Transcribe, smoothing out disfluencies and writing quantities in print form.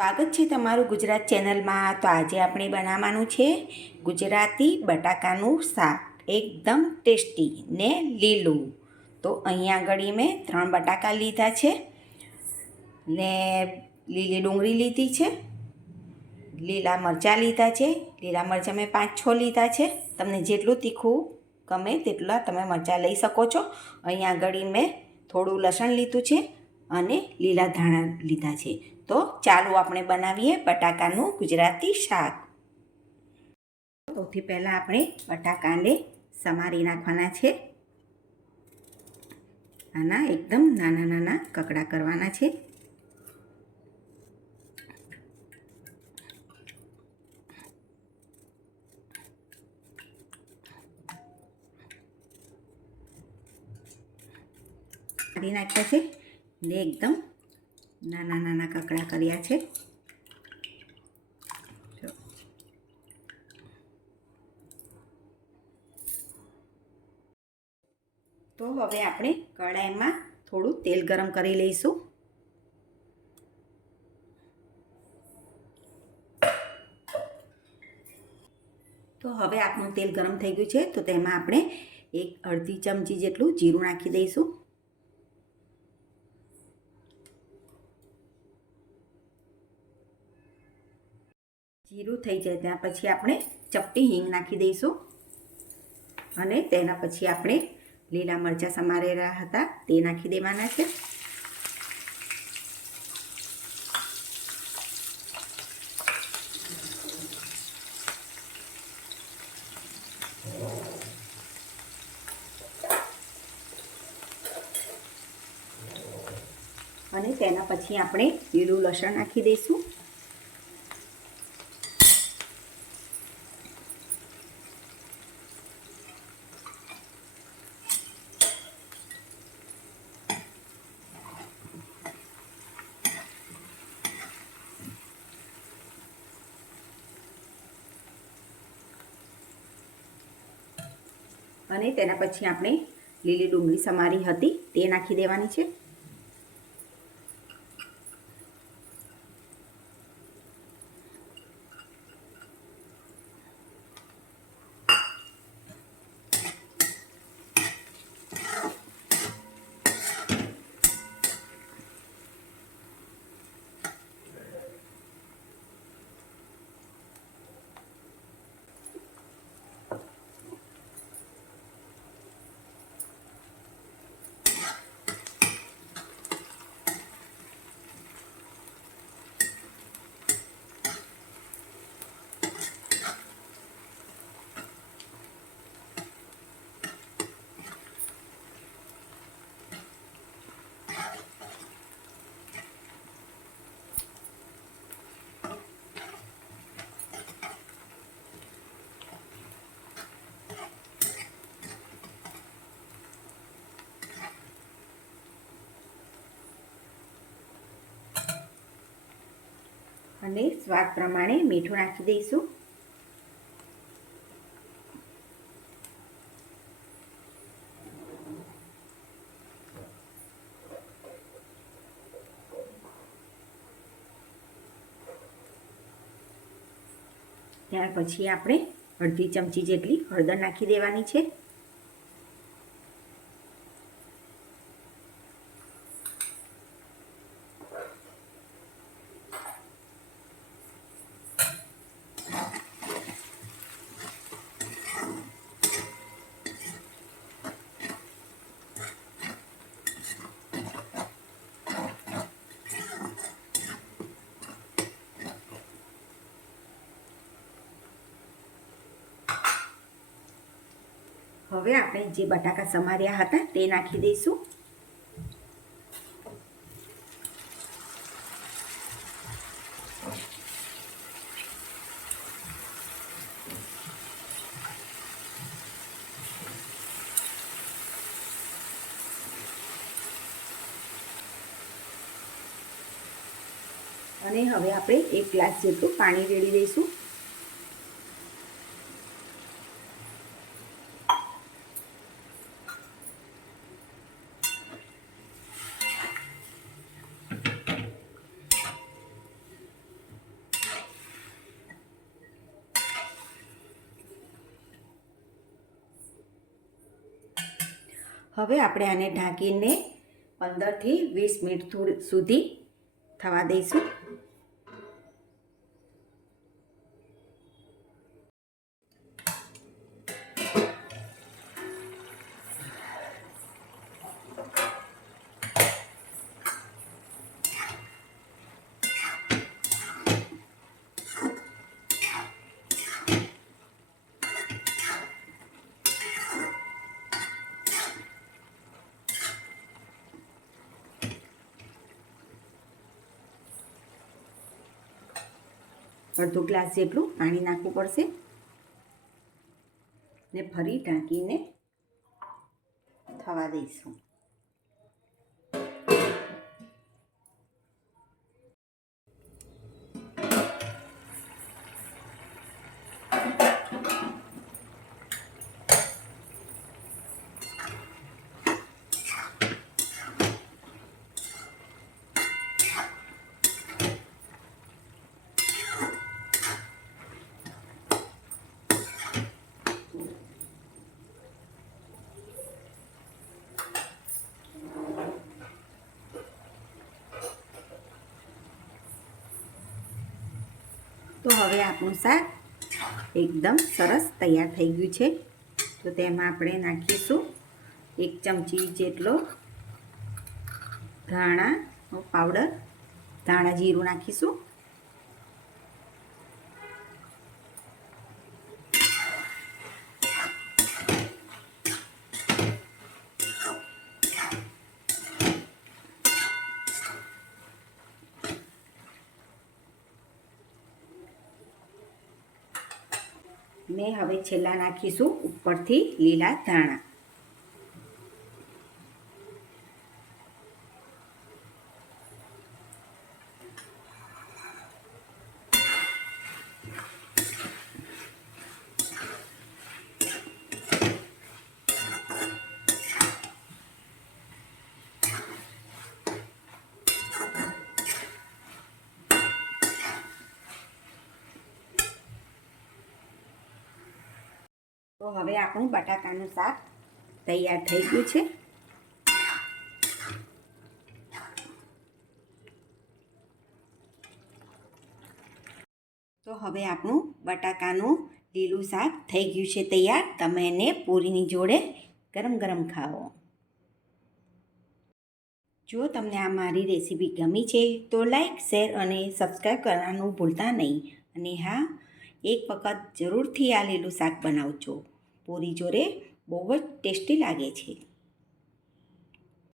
સ્વાગત છે તમારું ગુજરાત ચેનલમાં। તો આજે આપણે બનાવવાનું છે ગુજરાતી બટાકાનું શાક, એકદમ ટેસ્ટી ને લીલું। તો અહીંયા આગળ મેં 3 બટાકા લીધા છે ને લીલી ડુંગળી લીધી છે, લીલા મરચાં લીધા છે। લીલા મરચાં મેં 5-6 લીધા છે। તમને જેટલું તીખું ગમે તેટલા તમે મરચાં લઈ શકો છો। અહીંયા આગળ મેં થોડું લસણ લીધું છે અને લીલા ધાણા લીધા છે। તો ચાલો આપણે બનાવીએ બટાકાનું ગુજરાતી શાક। સૌથી પહેલાં આપણે બટાકાને સમારી નાખવાના છે। આના એકદમ નાના નાના કકડા કરવાના છે। કાઢી નાખ્યા છે ને એકદમ નાના નાના કકડા કર્યા છે। તો હવે આપણે કડાઈમાં થોડું તેલ ગરમ કરી લઈશું। તો હવે આપણું તેલ ગરમ થઈ ગયું છે, તો તેમાં આપણે અડધી ચમચી જેટલું જીરું નાખી દઈશું। જીરું થઈ જાય ત્યાં પછી આપણે ચપટી હિંગ નાખી દઈશું અને તેના પછી આપણે લીલા મરચાં સમારેલા હતા તે નાખી દેવાના છે। અને તેના પછી આપણે લીલું લસણ નાખી દઈશું। અને તેના પછી આપણે લીલી ડુંગળી સમારી હતી તે નાખી દેવાની છે। અને સ્વાદ પ્રમાણે મીઠું નાખી દઈશું। ત્યાર પછી આપણે અડધી ચમચી જેટલી હળદર નાખી દેવાની છે। હવે આપણે જે બટાકા સમાર્યા હતા તે નાખી દઈશું। અને હવે આપણે 1 ગ્લાસ જેટલું પાણી રેડી દઈશું। હવે આપણે આને ઢાંકીને 15થી 20 મિનિટ સુધી થવા દઈશું. અડધો ગ્લાસ જેટલું પાણી નાખવું પડશે ને ફરી ઢાંકીને થવા દઈશું. તો હવે આપણું શાક એકદમ સરસ તૈયાર થઈ ગયું છે. તો તેમાં આપણે નાખીશું 1 ચમચી જેટલો ધાણા પાવડર, ધાણા જીરું નાખીશું. ને હવે છેલ્લા નાખીશું ઉપરથી લીલા ધાણા. તો હવે આપણું બટાકાનું શાક તૈયાર થઈ ગયું છે. તો હવે આપણું બટાકાનું લીલું શાક થઈ ગયું છે તૈયાર. તમે એને પૂરીની જોડે ગરમ ગરમ ખાઓ. જો તમને આ મારી રેસીપી ગમી છે તો લાઈક, શેર અને સબસ્ક્રાઈબ કરવાનું ભૂલતા નહીં. અને હા, એક વખત જરૂરથી આ લીલું શાક બનાવજો. પૂરી જોડે બહુ જ ટેસ્ટી લાગે છે.